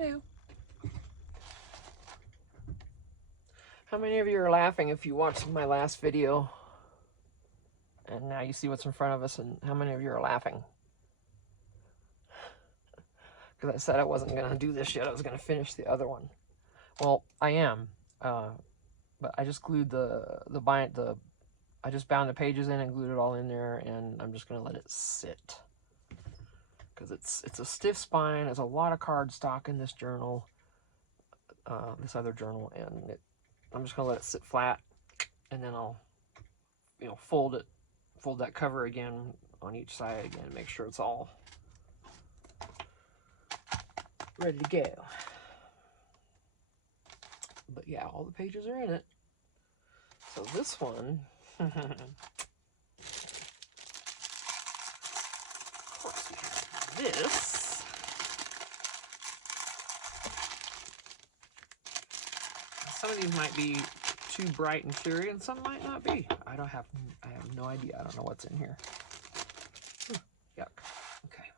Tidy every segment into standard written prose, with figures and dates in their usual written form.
Hello. How many of you are laughing if you watched my last video and now you see what's in front of us, and how many of you are laughing? Because I said I wasn't going to do this yet. I was going to finish the other one. Well, I am. But I just glued I just bound the pages in and glued it all in there, and I'm just going to let it sit. Because it's a stiff spine. There's a lot of cardstock in this journal, this other journal, and I'm just going to let it sit flat, and then I'll, fold that cover again on each side again, make sure it's all ready to go. But yeah, all the pages are in it. So this one, of course we have this. Some of these might be too bright and cheery, and some might not be. I have no idea. I don't know what's in here. Yuck. Okay.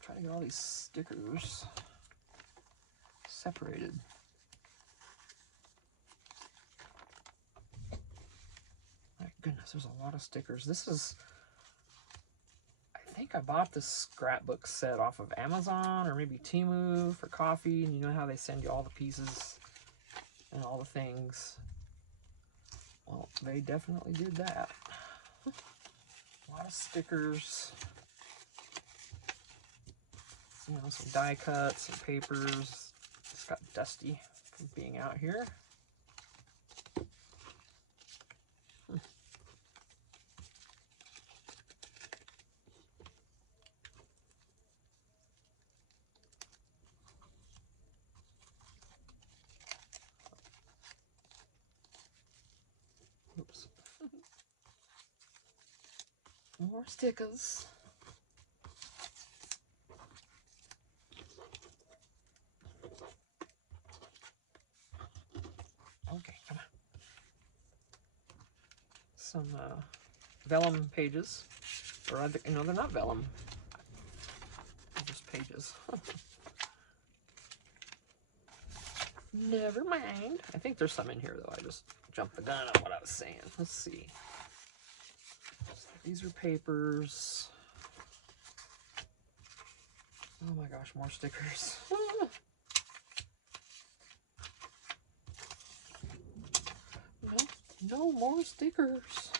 Try to get all these stickers separated. My goodness, there's a lot of stickers. I think I bought this scrapbook set off of Amazon or maybe Temu for coffee, and you know how they send you all the pieces and all the things. Well, they definitely did that. A lot of stickers. Some die cuts and papers. It's got dusty from being out here. Oops. More stickers. Okay, come on. Some vellum pages. Or no, they're not vellum. They're just pages. Never mind. I think there's some in here, though. I just jumped the gun on what I was saying. Let's see. These are papers. Oh my gosh, more stickers. No more stickers.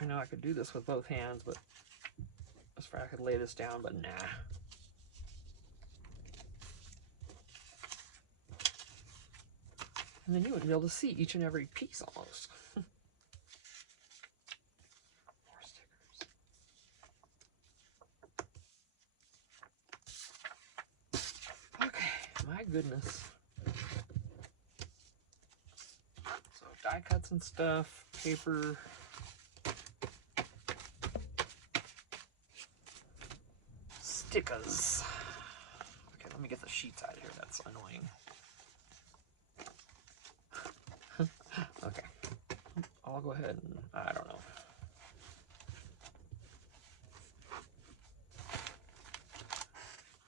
I know I could do this with both hands, but as far as I could lay this down, but nah. And then you wouldn't be able to see each and every piece almost. More stickers. Okay, my goodness. So die cuts and stuff, paper. Stickers. Okay, let me get the sheets out of here. That's annoying. Okay. I'll go ahead and, I don't know.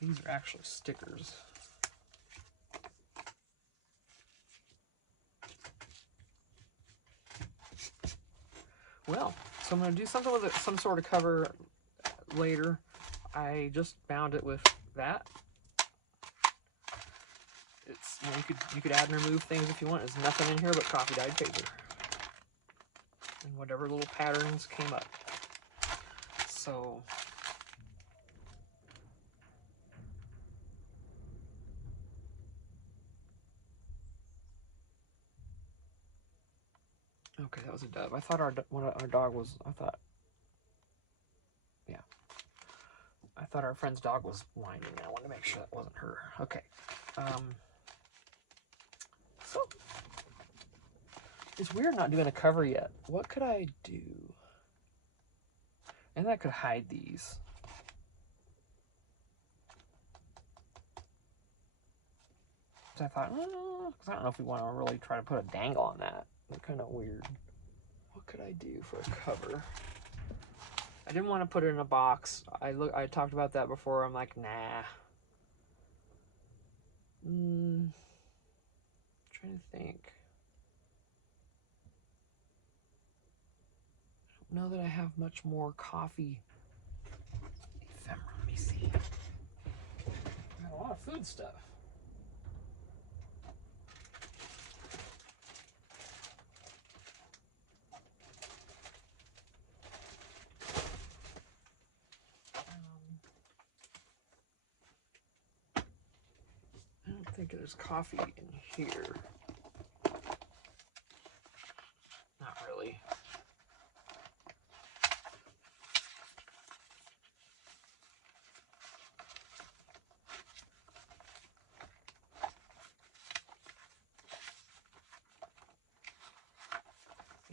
These are actually stickers. Well, so I'm going to do something with some sort of cover later. I just bound it with that. It's, you could add and remove things if you want. There's nothing in here but coffee dyed paper and whatever little patterns came up. So okay, that was a dove. I thought our dog was. Yeah. I thought our friend's dog was whining. I wanted to make sure that wasn't her. Okay. So It's weird not doing a cover yet. What could I do? And I could hide these. So I thought, because I don't know if we want to really try to put a dangle on that. They're kind of weird. What could I do for a cover? I didn't want to put it in a box. I talked about that before. I'm like, nah. Trying to think. I don't know that I have much more coffee ephemera. Let me see. I got a lot of food stuff. I don't think there's coffee in here. Not really.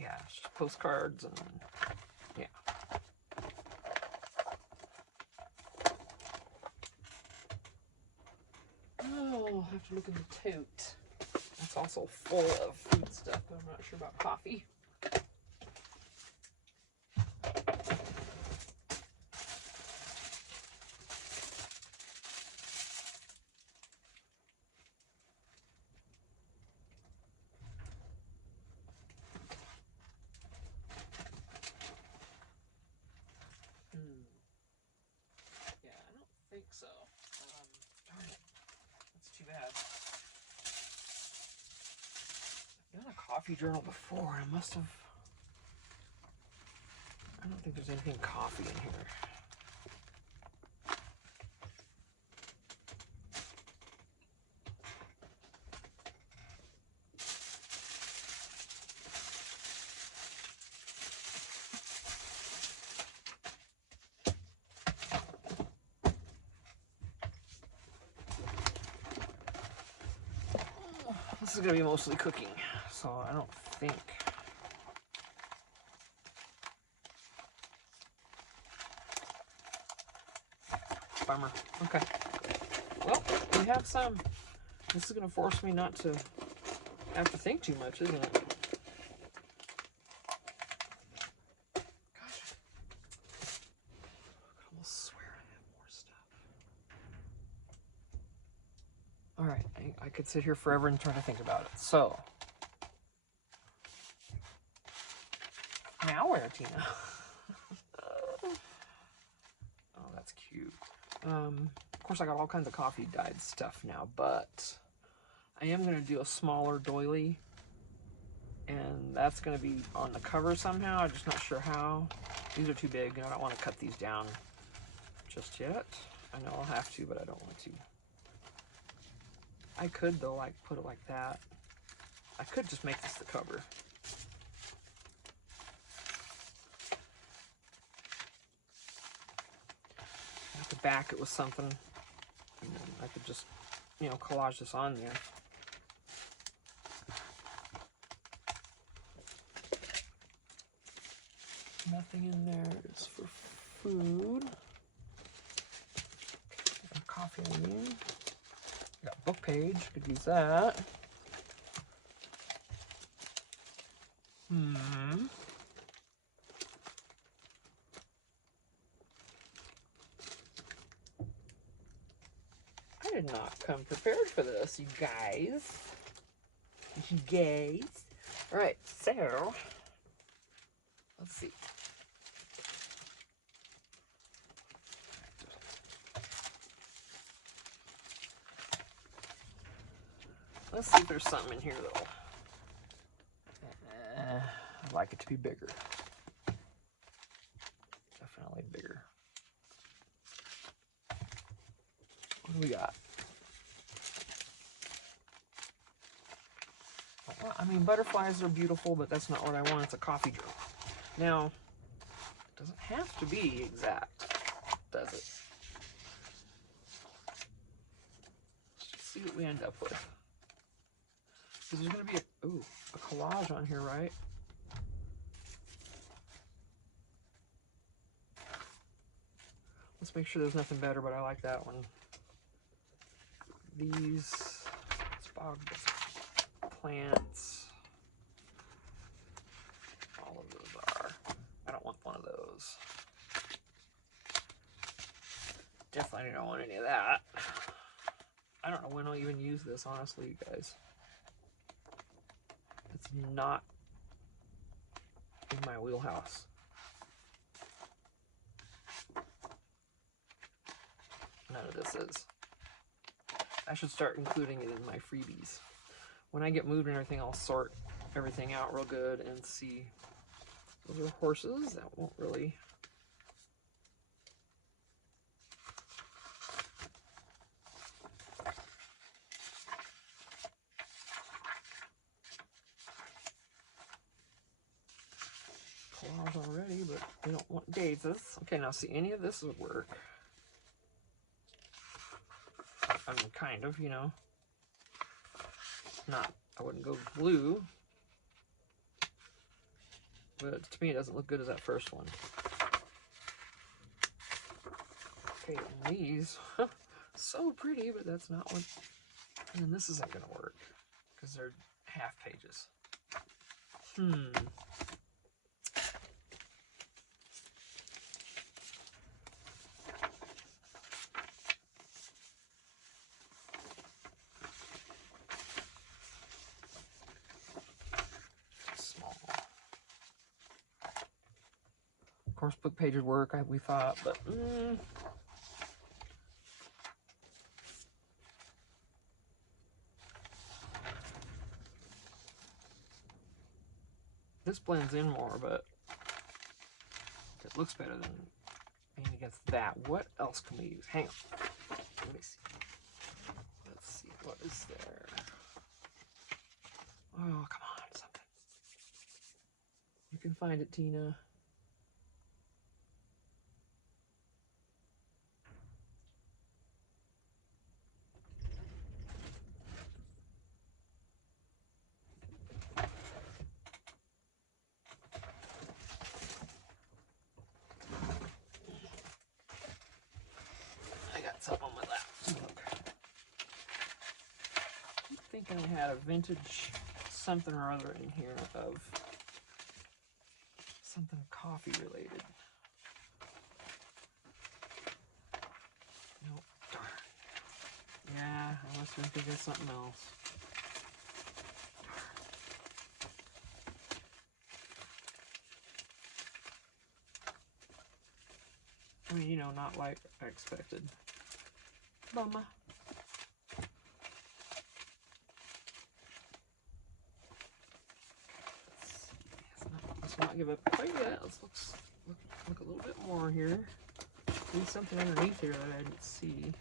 Yeah, just postcards and yeah. Oh, I'll have to look in the tote. That's also full of food stuff, but I'm not sure about coffee. Yeah, I don't think so. Darn it. That's too bad. I've done a coffee journal before. I must have. I don't think there's anything coffee in here. This is going to be mostly cooking, so I don't think. Bummer. Okay. Well, we have some. This is going to force me not to have to think too much, isn't it? Gosh. I almost swear I have more stuff. Alright, I could sit here forever and try to think about it. So. Now where, Tina? Oh, that's cute. Of course, I got all kinds of coffee dyed stuff now, but I am going to do a smaller doily, and that's going to be on the cover somehow. I'm just not sure how. These are too big, and I don't want to cut these down just yet. I know I'll have to, but I don't want to. I could, though, like, put it like that. I could just make this the cover. I have to back it with something, and then I could just, you know, collage this on there. Nothing in there is for food. Coffee, I mean. Got book page, could use that. I did not come prepared for this, you guys. You guys. Alright, so let's see. Let's see if there's something in here though. I'd like it to be bigger. Definitely bigger. What do we got? I mean, butterflies are beautiful, but that's not what I want. It's a coffee journal. Now, it doesn't have to be exact, does it? Let's just see what we end up with. Because there's going to be a... Ooh, a collage on here, right? Let's make sure there's nothing better, but I like that one. These spog plants. All of those are. I don't want one of those. Definitely don't want any of that. I don't know when I'll even use this, honestly, you guys. It's not in my wheelhouse. None of this is. I should start including it in my freebies. When I get moved and everything, I'll sort everything out real good and see. Those are horses. That won't really... collage already, but we don't want daisies. Okay, now see, any of this would work. I mean, kind of, you know. Not, I wouldn't go blue. But to me, it doesn't look good as that first one. Okay, and these, so pretty, but that's not what, and this isn't gonna work, because they're half pages. Small. Of course, book pages work, we thought, but this blends in more, but it looks better than being against that. What else can we use? Hang on. Let me see. Let's see, what is there? Oh, come on, something. You can find it, Tina. I got something with that. Look. I keep thinking I had a vintage something or other in here of something coffee related. Nope. Darn. Yeah, I must have been thinking of something else. I mean, you know, not like I expected. Bummer. Let's not give up quite yet. Let's look a little bit more here. There's something underneath here that I didn't see.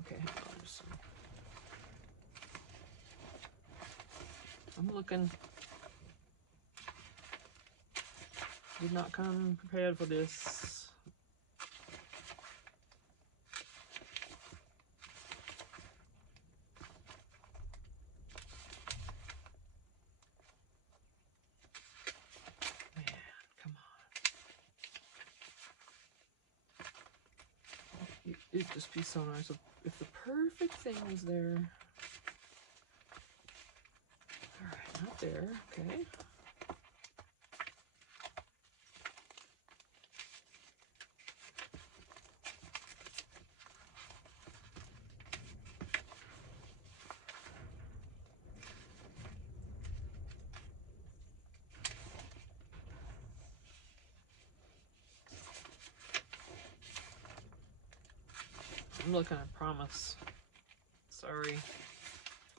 Okay, hang on. I'm looking. Did not come prepared for this. It'd just be so nice if the perfect thing was there. Alright, not there, okay. I'm looking, I promise. Sorry.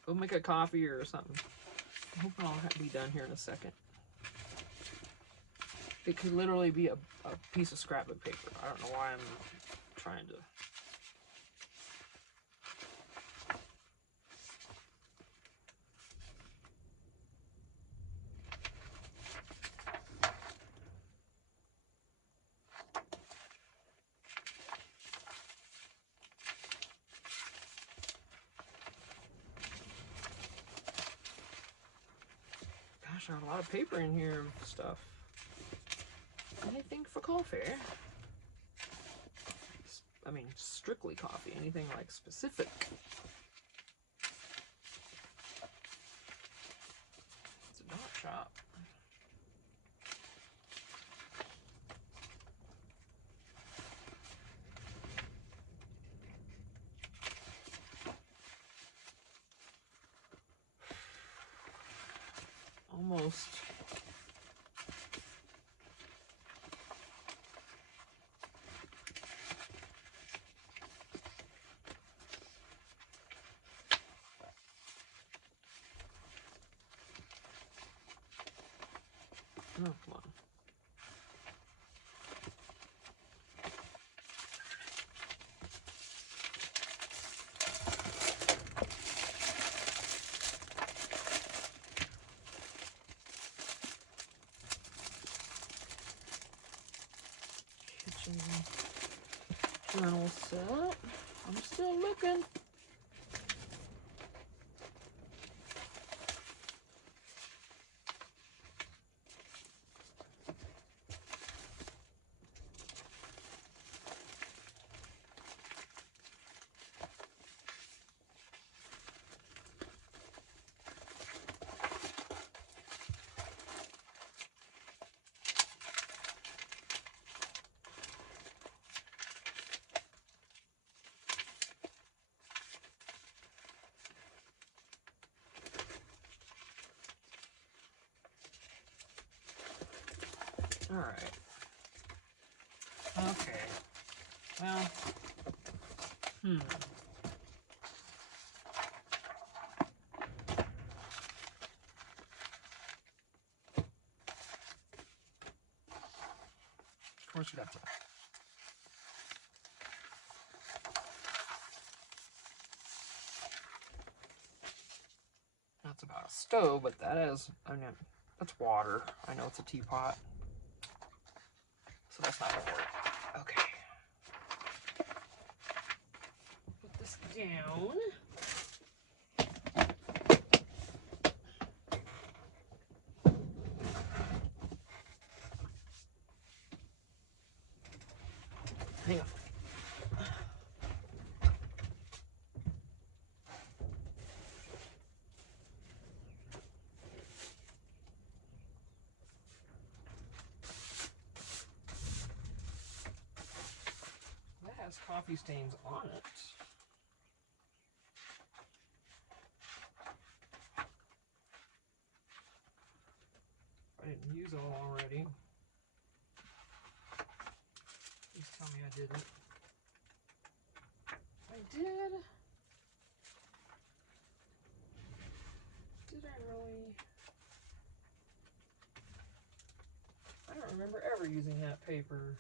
Go make a coffee or something. I'm hoping I'll be done here in a second. It could literally be a piece of scrapbook paper. I don't know why I'm trying to... Gosh, I have a lot of paper in here and stuff. Anything for coffee? I mean, strictly coffee. Anything like specific? It's a donut shop. Almost. Oh, come on. Kitchen journal set. I'm still looking. All right. Okay. Well. Of course, we got to. That's about a stove, but that is, I mean, that's water. I know it's a teapot. So that's not gonna work. Okay. Put this down. Hang on. That has coffee stains on it. I didn't use it all already. Please tell me I didn't. I did. Did I really? I don't remember ever using that paper.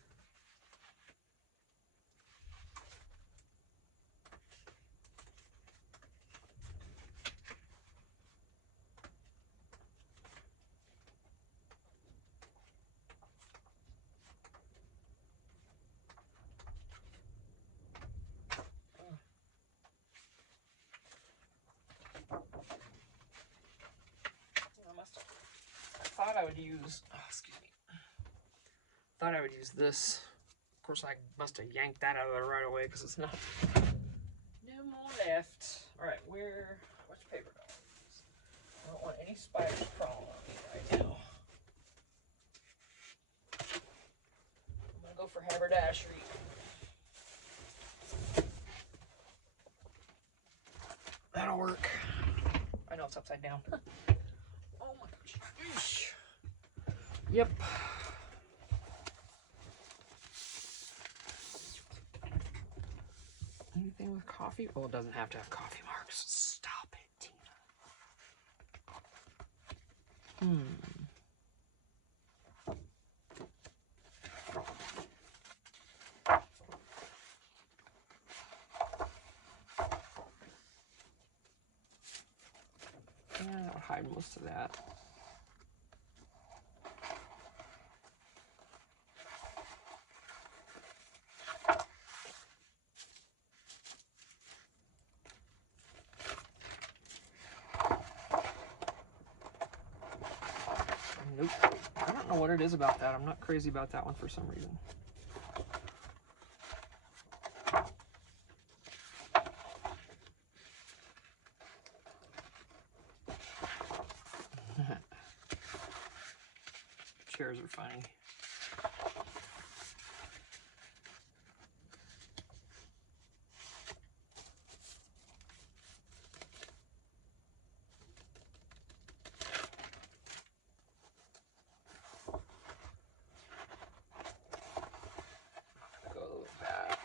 I thought I would use, excuse me. Thought I would use this. Of course, I must have yanked that out of there right away because it's not. No more left. All right, which paper do I use? I don't want any spiders crawling on me right now. I'm gonna go for haberdashery. That'll work. I know it's upside down. Oh my gosh. Yep. Anything with coffee? Well, it doesn't have to have coffee marks. Stop it, Tina. Yeah, I'll hide most of that. don't know what it is about that. I'm not crazy about that one for some reason. Chairs are funny. Go back.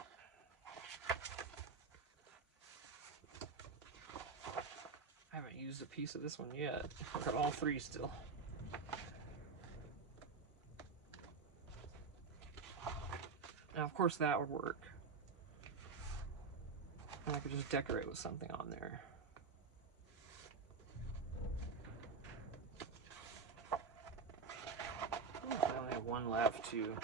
I haven't used a piece of this one yet. I've got all three still. Now, of course, that would work. And I could just decorate with something on there. I only have one left, too.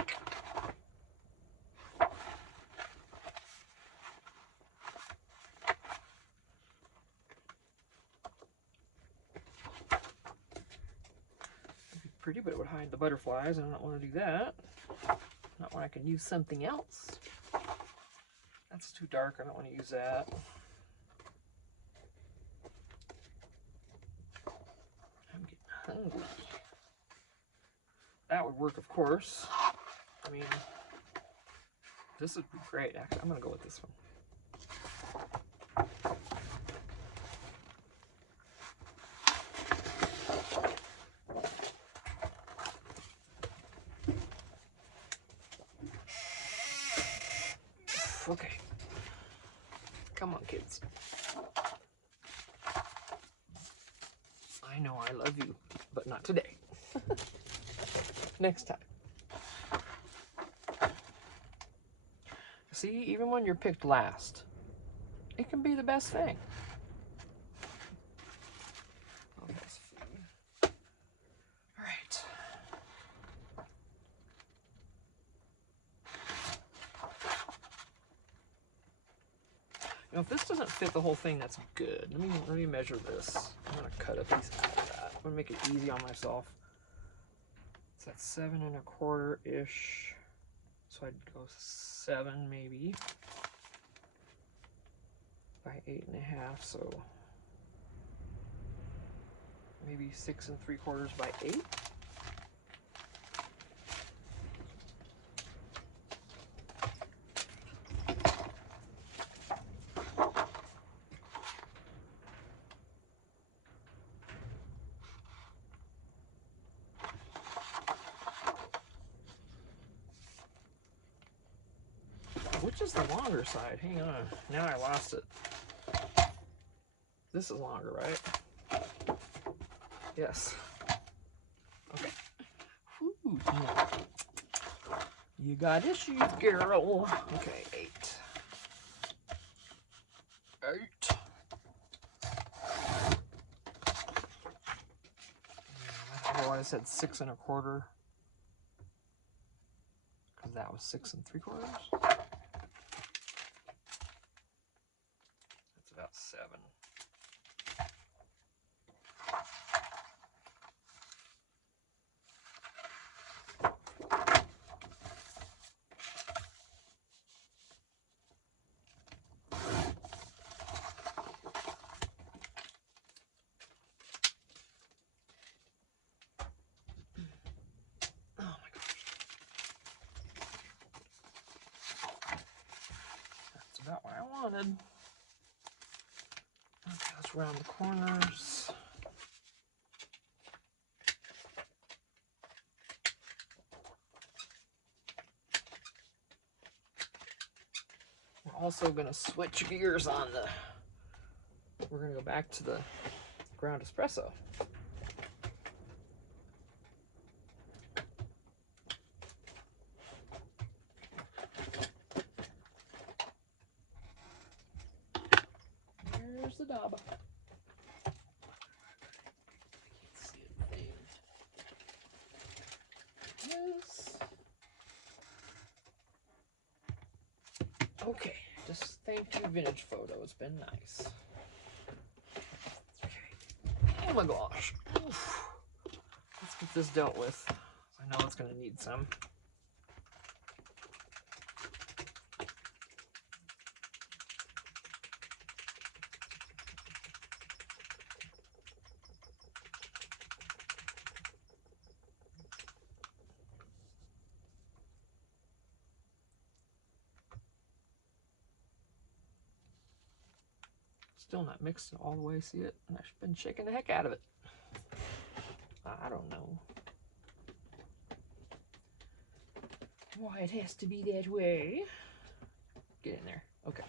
It'd be pretty, but it would hide the butterflies, and I don't want to do that. Not when I can use something else. That's too dark, I don't want to use that. I'm getting hungry. That would work, of course. I mean, this would be great. Actually, I'm going to go with this one. Okay. Come on, kids. I know I love you, but not today. Next time. See, even when you're picked last, it can be the best thing. Oh, that's food. All right. Now, if this doesn't fit the whole thing, that's good. Let me measure this. I'm gonna cut a piece out of that. I'm gonna make it easy on myself. It's at 7 1/4-ish. So I'd go 7 maybe by 8 1/2. So maybe 6 3/4 by 8. Which is the longer side? Hang on. Now I lost it. This is longer, right? Yes. Okay. Whew. You got issues, girl. Okay, 8. 8. I said 6 1/4. Because that was 6 3/4. That's about 7. About what I wanted. Okay, let's round the corners. We're also going to switch gears on the, we're going to go back to the ground espresso. There's the Daba. I can't see it. Yes. Okay, just thank you, Vintage Photo. It's been nice. Okay. Oh my gosh. Oof. Let's get this dealt with. I I know it's going to need some. Still not mixed all the way, see it? And I've been shaking the heck out of it. I don't know why it has to be that way. Get in there. Okay.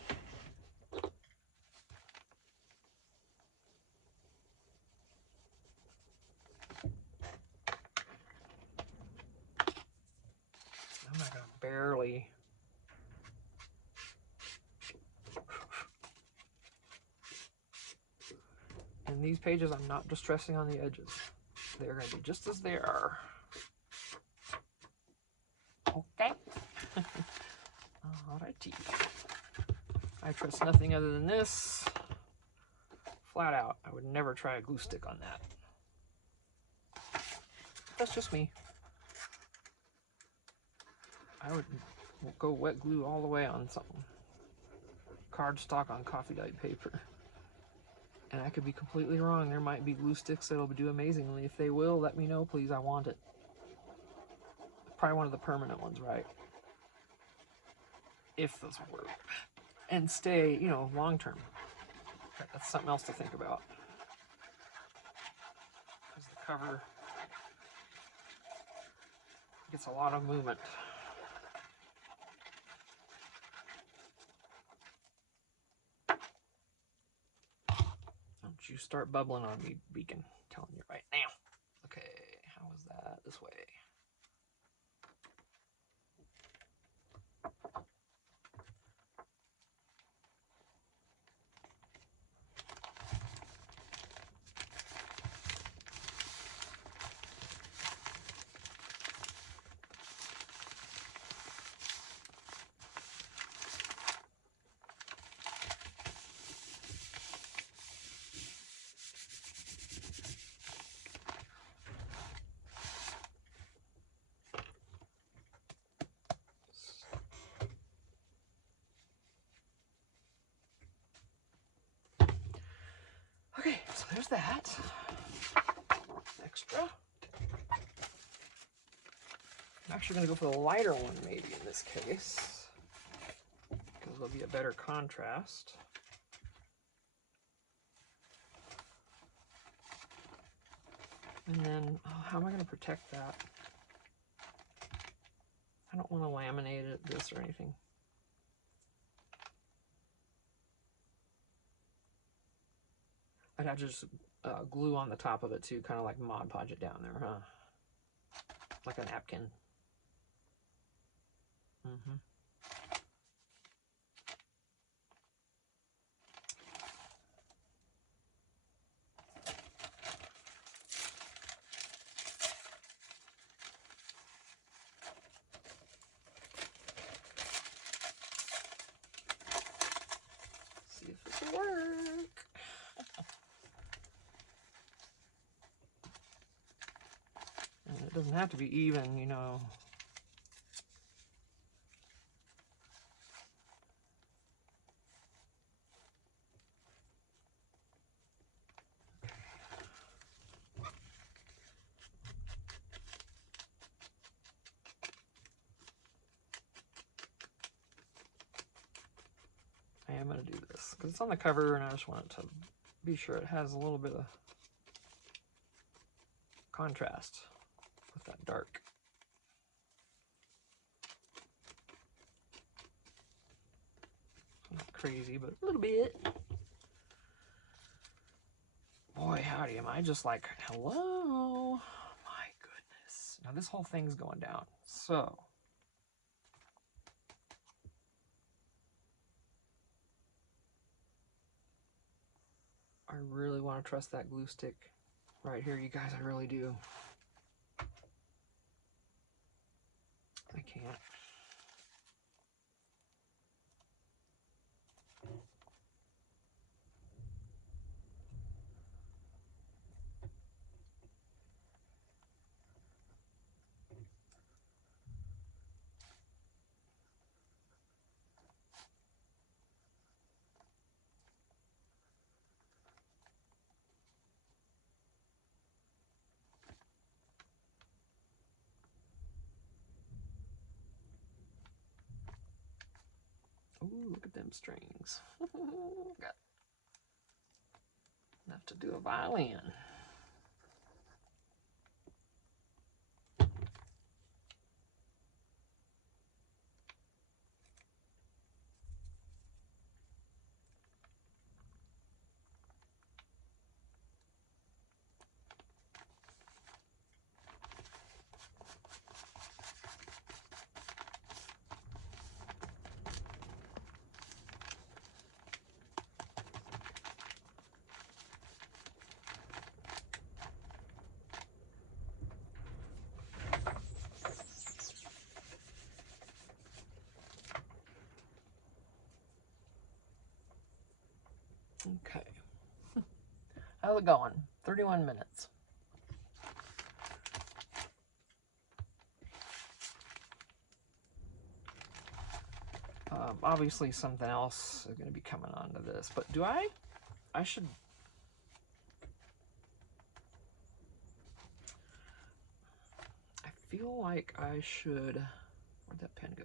I'm not gonna barely. In these pages, I'm not distressing on the edges. They're gonna be just as they are. Okay. Alrighty. I trust nothing other than this. Flat out, I would never try a glue stick on that. That's just me. I would go wet glue all the way on something. Cardstock on coffee dyed paper. And I could be completely wrong. There might be glue sticks that'll do amazingly. If they will, let me know, please. I want it. Probably one of the permanent ones, right? If those work. And stay, you know, long term. That's something else to think about. Because the cover gets a lot of movement. Don't you start bubbling on me, Beacon. I'm telling you right now. Okay, how was that? This way. Okay, so there's that. Extra. I'm actually going to go for the lighter one maybe in this case, because it'll be a better contrast. And then, oh, how am I going to protect that? I don't want to laminate it, this or anything. I'd have to just glue on the top of it too, kind of like Mod Podge it down there, huh? Like a napkin. Mm-hmm. See if this will work. And it doesn't have to be even, you know. I am going to do this because it's on the cover and I just want it to be sure it has a little bit of contrast with that dark. Not crazy, but a little bit. Boy, howdy, am I just like, hello? My goodness. Now this whole thing's going down. So, I really want to trust that glue stick right here, you guys. I really do. I can't. Ooh, look at them strings. Got enough to do a violin. Okay. How's it going? 31 minutes. Obviously something else is going to be coming onto this, but do I should, I feel like I should, where'd that pen go?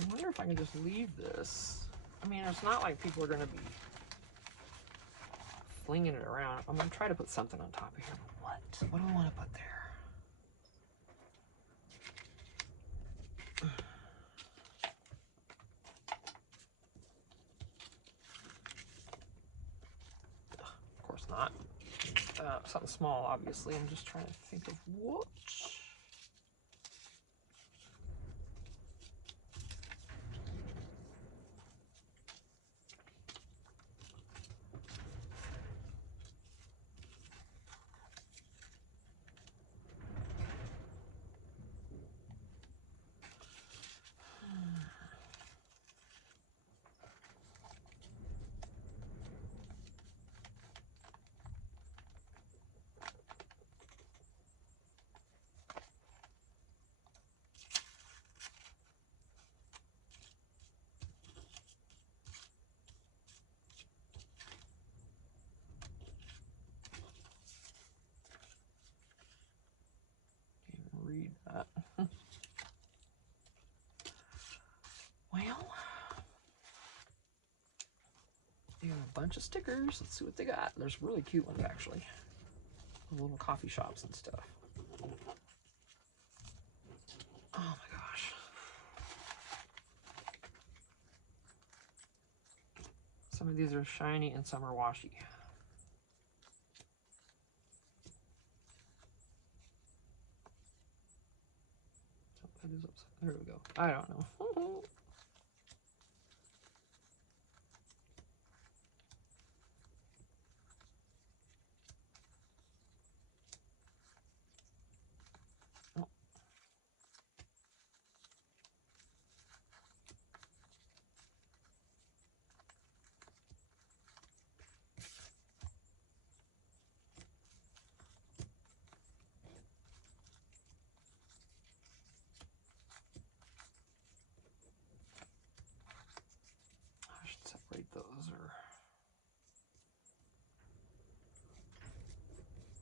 I wonder if I can just leave this. I mean, it's not like people are going to be flinging it around. I'm going to try to put something on top of here. What? What do I want to put there? Of course not. Something small, obviously. I'm just trying to think of what. Read that. Well, they have a bunch of stickers. Let's see what they got. There's really cute ones, actually. Little coffee shops and stuff. Oh my gosh. Some of these are shiny and some are washy. There we go. I don't know. I should separate those, or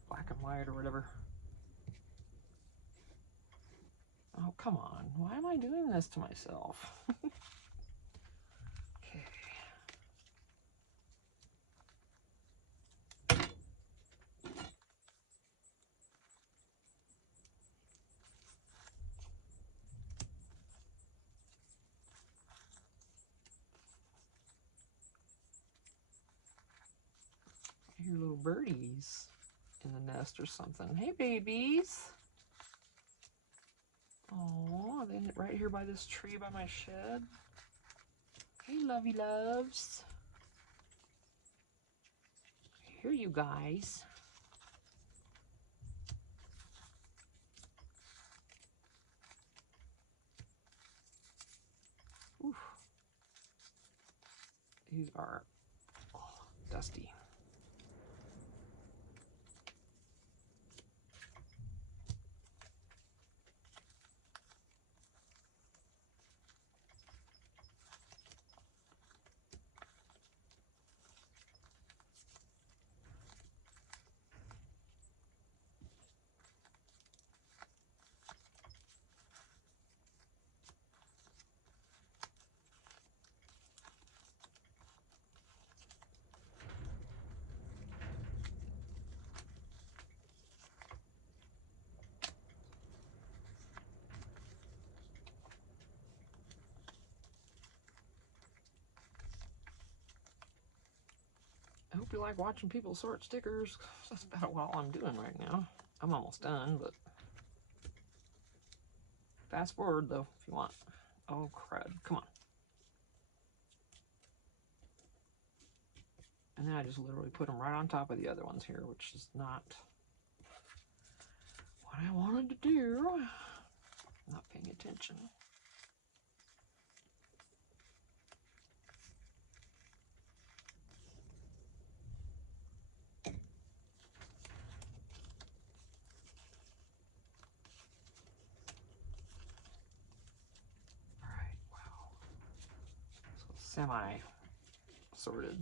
black and white or whatever. Oh, come on. Why am I doing this to myself? Okay. birdies in the nest or something. Hey, babies. Oh, are they right here by this tree by my shed? Hey, lovey loves. Here, you guys. Oof. These are dusty. I hope you like watching people sort stickers. That's about all I'm doing right now. I'm almost done, but fast forward though if you want. Oh crud, come on. And then I just literally put them right on top of the other ones here, which is not what I wanted to do. Not paying attention. Alright, wow. So semi-sorted.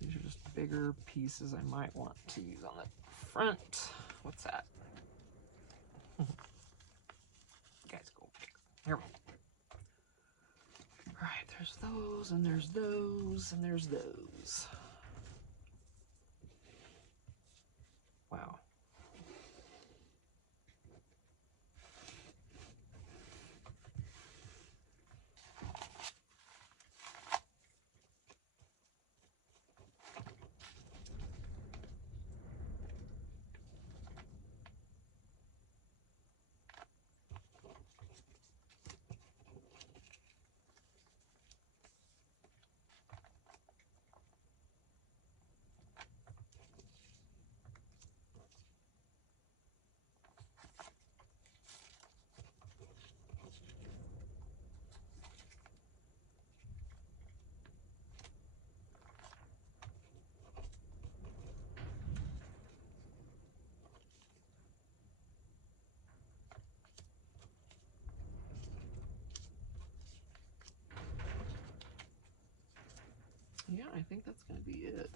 These are just bigger pieces I might want to use on the front. What's that? You guys go bigger. Here we go. Alright, there's those, and there's those, and there's those. Wow. Yeah, I think that's going to be it.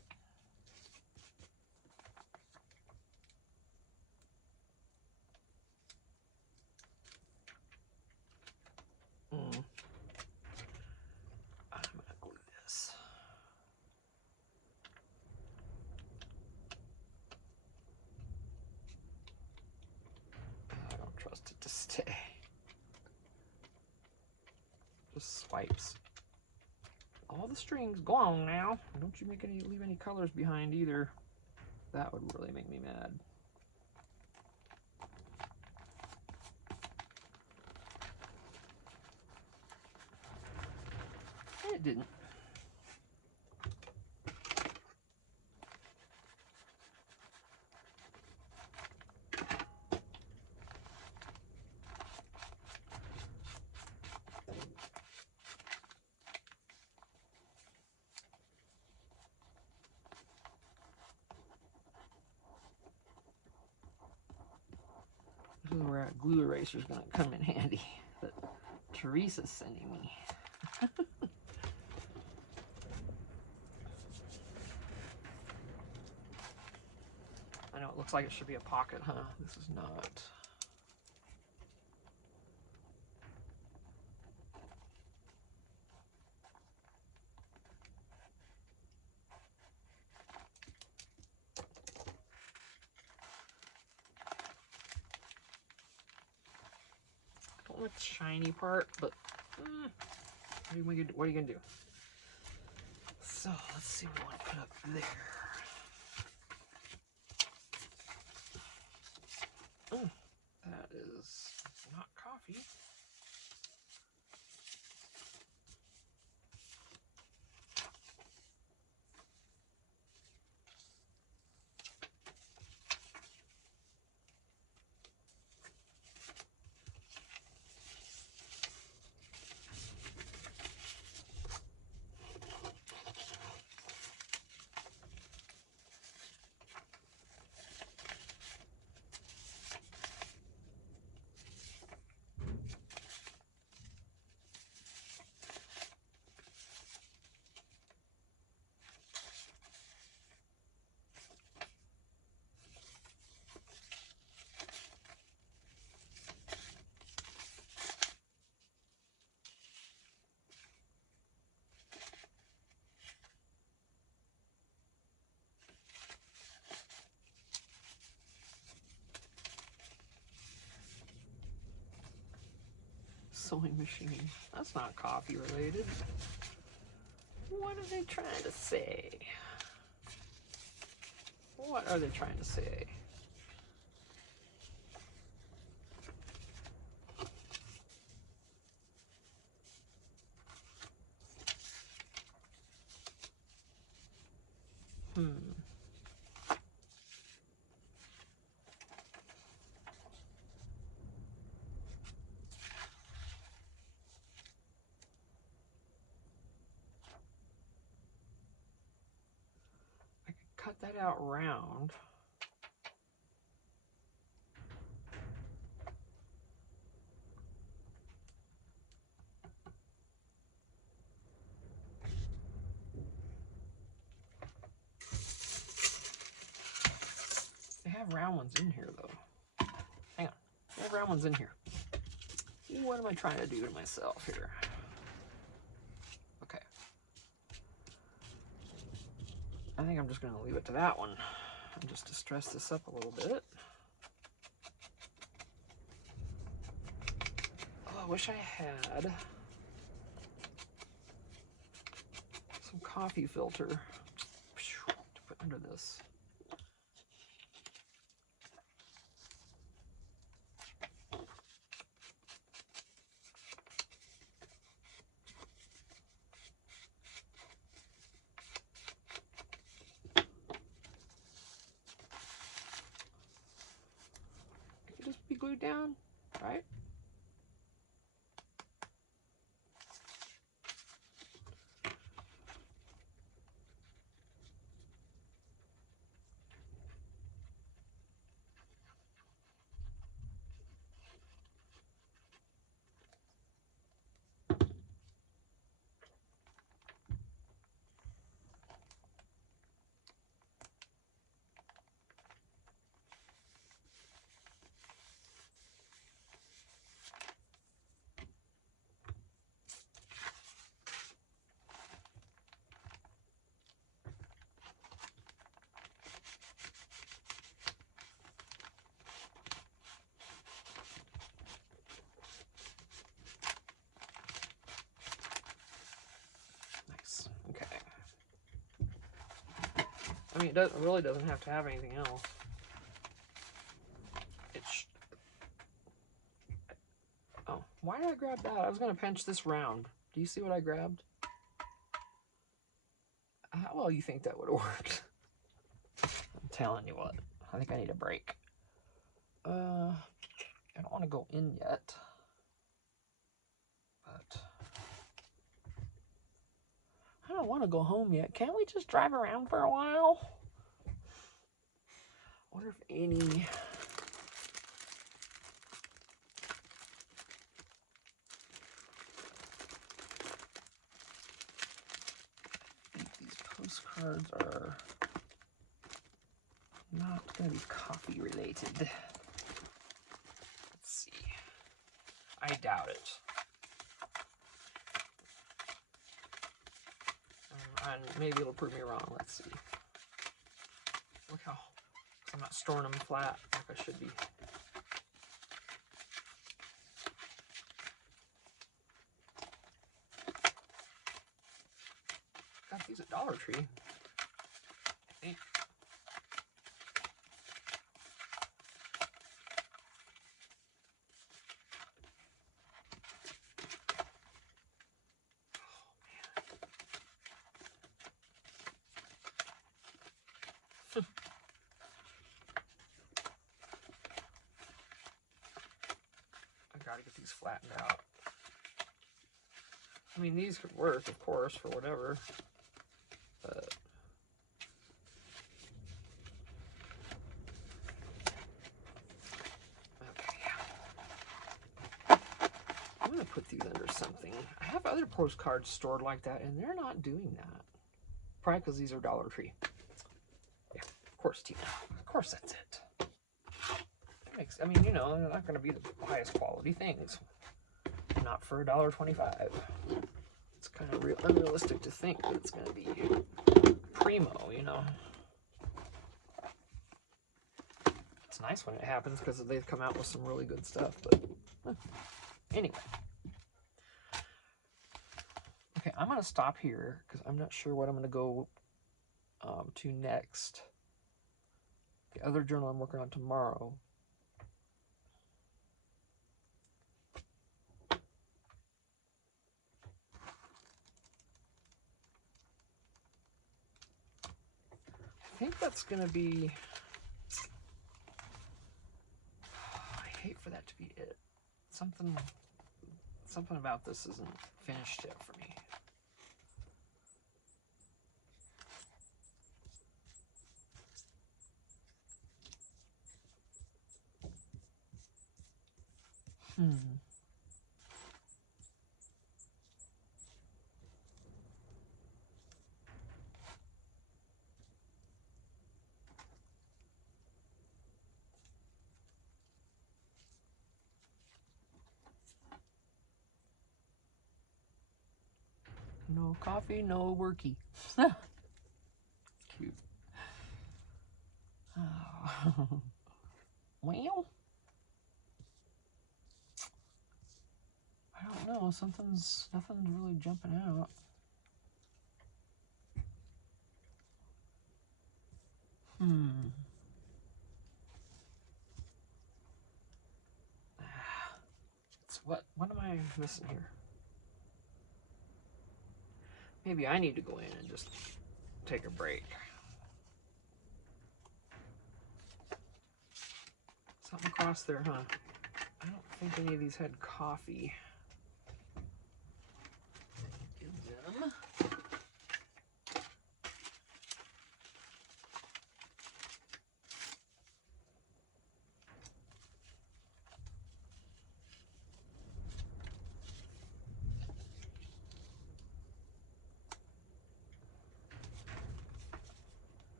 I'm going to glue this. I don't trust it to stay. Just swipes. All the strings, go on now. Don't you leave any colors behind either. That would really make me mad. It didn't. This is where a glue eraser is going to come in handy that Teresa's sending me. I know it looks like it should be a pocket, huh? This is not. I don't like the shiny part, but what are you gonna do? So let's see what I want to put up there. That is not coffee. Sewing machine. That's not coffee related. What are they trying to say? What are they trying to say? I could cut that out round. They have round ones in here though. Hang on. They have round ones in here. What am I trying to do to myself here? Okay. I think I'm just going to leave it to that one. And just to stress this up a little bit. Oh, I wish I had some coffee filter to put under this. Just be glued down, right? I mean, it really doesn't have to have anything else. Oh, why did I grab that? I was going to pinch this round. Do you see what I grabbed? How well you think that would have worked? I'm telling you what. I think I need a break. I don't want to go in yet. But I don't want to go home yet. Can't we just drive around for a while? I wonder if any... These postcards are not going to be coffee related. Let's see. I doubt it. And maybe it'll prove me wrong. Let's see. Look how... I'm not storing them flat like I should be. Got these these at Dollar Tree. I think. I gotta get these flattened out. I mean, these could work, of course, for whatever, but okay. I'm gonna put these under something. I have other postcards stored like that, and they're not doing that. Probably because these are Dollar Tree. Yeah, of course, Tina. Of course, that's it. I mean, you know, they're not gonna be the highest quality things. Not for $1.25. It's kind of unrealistic to think that it's going to be primo, you know. It's nice when it happens because they've come out with some really good stuff, but anyway. Okay, I'm going to stop here because I'm not sure what I'm going to go to next. The other journal I'm working on tomorrow. I think that's going to be, I hate for that to be it. Something about this isn't finished yet for me. No coffee, no worky. Cute. Oh. Well, I don't know. Nothing's really jumping out. What am I missing here? Maybe I need to go in and just take a break. Something across there, huh? I don't think any of these had coffee in them.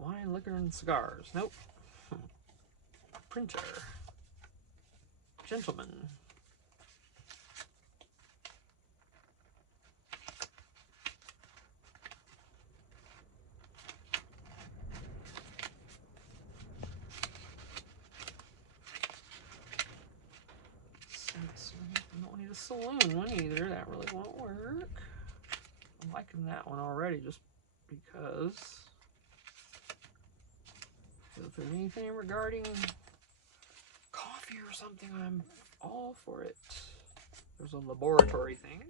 Wine, liquor, and cigars. Nope. Printer. Gentleman. I don't need a saloon one either. That really won't work. I'm liking that one already just because if there's anything regarding coffee or something, I'm all for it. There's a laboratory thing.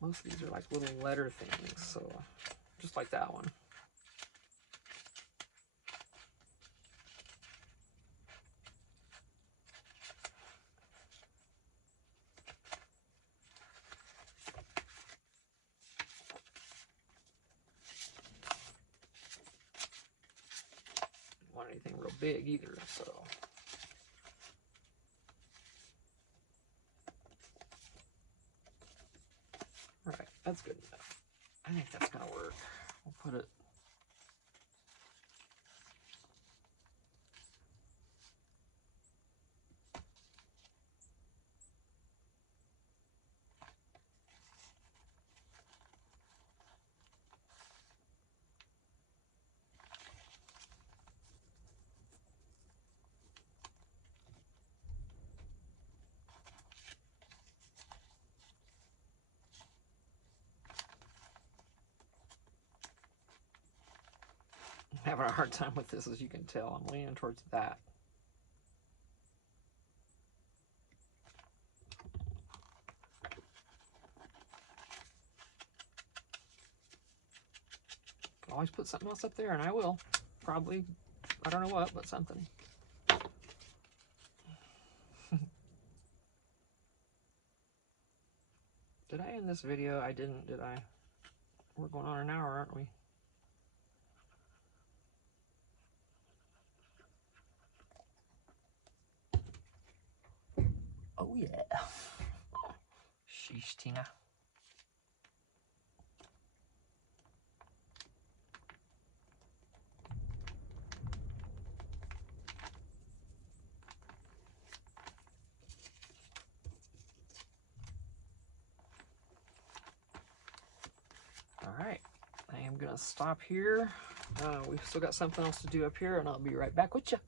Most of these are like little letter things, so just like that one. Don't want anything real big either, so. Right, that's good enough. I think that's gonna work. We'll put it. having a hard time with this, as you can tell. I'm leaning towards that. Can always put something else up there, and I will. Probably, I don't know what, but something. Did I end this video? I didn't, did I? We're going on an hour, aren't we? Oh yeah. Sheesh, Tina. All right, I am gonna stop here. We've still got something else to do up here, and I'll be right back with you.